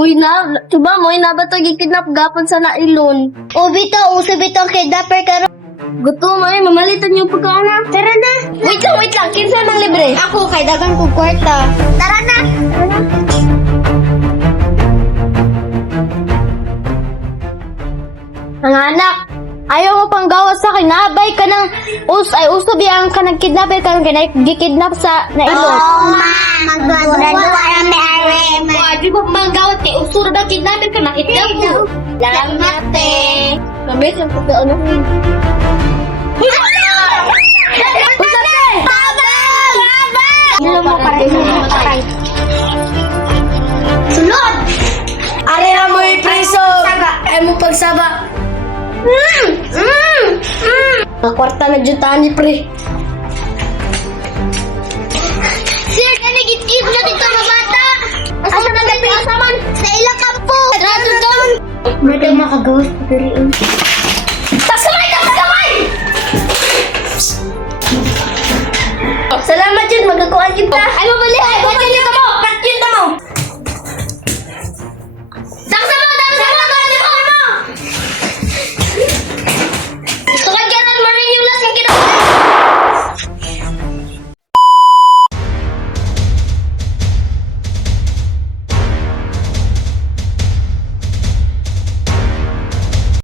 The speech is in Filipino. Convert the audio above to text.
Uy na, diba mo, inabato gikidnap gapon sa nailon. O bito, uso bito ang kidnapper karon. Gutom ay, mamalitan yung pagkaana. Tara na. Wait lang, kinsa nang libre? Ako kay dagang kong kwarta. Tara na. Mga anak, ayaw mo pang gawas sa akin, nabay ka ng uso biyang ka nagkidnapper ka ng gikidnap sa nailon. Ma, magdadwa na may RM. Di ba manggawat kay usuro daw kidnapper ka nakidnap mo. Salamat, eh. Kami sa pagkaano ko. Tabang! Mo para sa Sulod! Are na mo ipreso. Ay mo pagsaba. Kwarta na jutaan ni pre. Sir, kanigit-git na dito na bata! Asa na dito asaman? Sa ilang kampo! Radyo doon. Madang makagawas pa rin. Tasamay ka sa kamay! Salamat yun, magkakuhan kita. Ay, mabali. Ay,